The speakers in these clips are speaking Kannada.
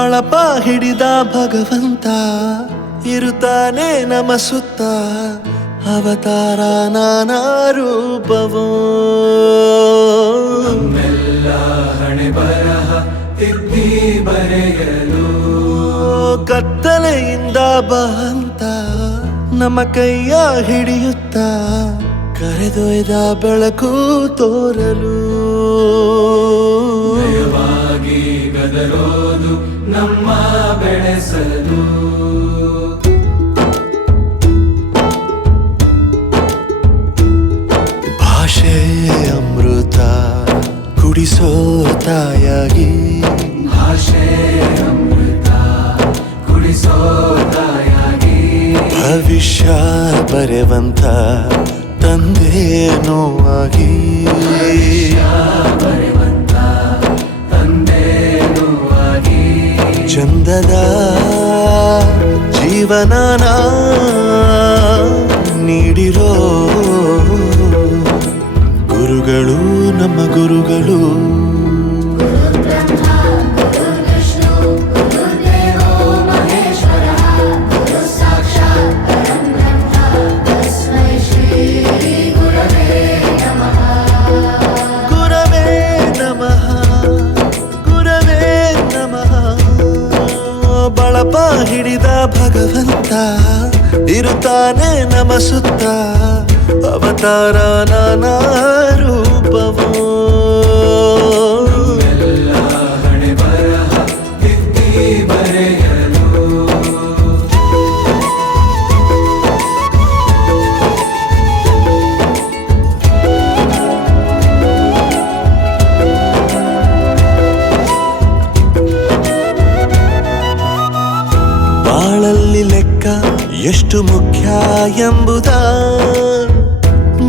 ಬಳಪ ಹಿಡಿದ ಭಗವಂತ ಇರುತ್ತಾನೆ ನಮ ಸುತ್ತ ಅವತಾರ ನಾನಾ ರೂಪವೋ ನಮ್ಮೆಲ್ಲ ಹಣೆ ಬರಹ ತಿದ್ದಿ ಬರೆಯಲು ಕತ್ತಲೆಯಿಂದ ಬಂತ ನಮ್ಮ ಕೈಯ ಹಿಡಿಯುತ್ತ ಕರೆದೊಯ್ದ ಬೆಳಕು ತೋರಲು ನಯವಾಗಿ ಗದರೋದು ನಮ್ಮ ಬೆಳೆಸಲು ಭಾಷೆ ಅಮೃತ ಕುಡಿಸೋ ತಾಯಾಗಿ ಭಾಷೆ ಅಮೃತ ಕುಡಿಸೋ ತಾಯಾಗಿ ಭವಿಷ್ಯ ಬರೆವಂತ ತಂದೇನೋ ಆಗಿ ಬರೆವಂತ ತಂದೇನೂ ಆಗಿ ಚಂದದ ಜೀವನನ ನೀಡಿರೋ ಗುರುಗಳು ನಮ್ಮ ಗುರುಗಳು ಗುರವೇ ನಮಃ ಗುರವೇ ನಮಃ ಬಳಪ ಹಿಡಿದ ಭಗವಂತ ಇರುತ್ತಾನೆ ನಮ ಸುತ್ತ ಅವತಾರ ನಾನಾ ರೂಪವೋ ಎಲ್ಲ ಹಣೆ ಬರಹ ತಿದ್ದಿ ಬರೆಯಲು ಬಾಳಲ್ಲಿ ಲೆಕ್ಕ ಎಷ್ಟು ಮುಖ್ಯ ಎಂಬುದ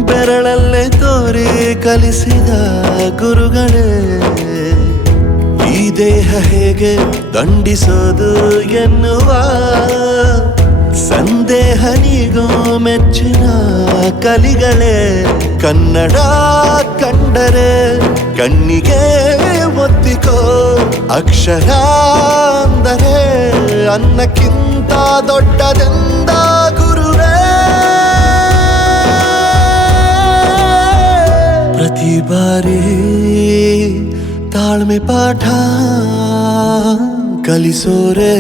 ಬೆರಳಲ್ಲೇ ತೋರಿ ಕಲಿಸಿದ ಗುರುಗಳೇ ಈ ದೇಹ ಹೇಗೆ ದಂಡಿಸೋದು ಎನ್ನುವ ಸಂದೇಹ ನೀಗೋ ಮೆಚ್ಚಿನ ಕಲಿಗಳೇ ಕನ್ನಡ ಕಂಡರೆ ಕಣ್ಣಿಗೆ ಒತ್ತಿಕೋ ಅಕ್ಷರ ಅಂದರೆ ಅನ್ನಕ್ಕಿಂತ ದೊಡ್ಡದೆಂದ ಗುರುವೇ ಪ್ರತಿ ಬಾರಿ ತಾಳ್ಮೆ ಪಾಠ ಕಲಿಸೋರೆ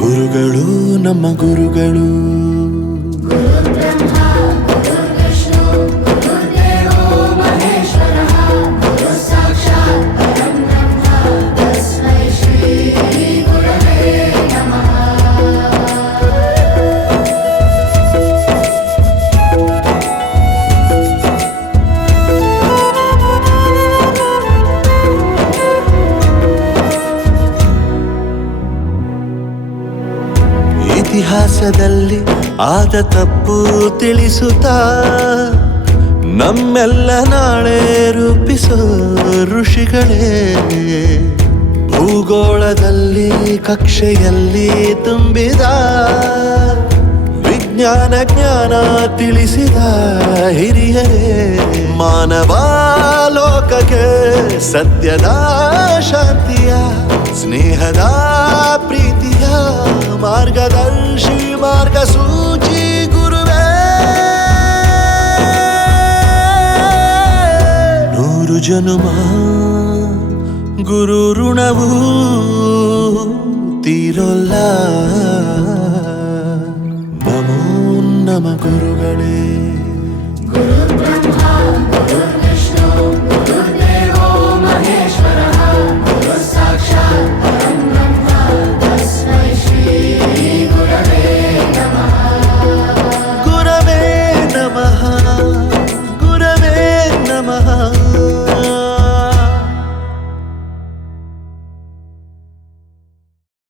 ಗುರುಗಳು ನಮ್ಮ ಗುರುಗಳು ಇತಿಹಾಸದಲ್ಲಿ ಆದ ತಪ್ಪು ತಿಳಿಸುತ್ತಾ ನಮ್ಮೆಲ್ಲ ನಾಳೆ ರೂಪಿಸೋ ಋಷಿಗಳೇ ಭೂಗೋಳದಲ್ಲಿ ಕಕ್ಷೆಯಲ್ಲಿ ತುಂಬಿದ ವಿಜ್ಞಾನ ಜ್ಞಾನ ತಿಳಿಸಿದ ಹಿರಿಯರೇ ಮಾನವ ಲೋಕಕ್ಕೆ ಸತ್ಯದ ಶಾಂತಿಯ ಸ್ನೇಹದ ಪ್ರೀತಿಯ ಮಾರ್ಗದರ್ಶಿ ಮಾರ್ಗಸೂಚಿ ಗುರುವೇ ನೂರು ಜನುಮ ಗುರು ಋಣವು ತೀರೋಲ್ಲ ನಮೋ ನಮ ಗುರುಗಳೇ.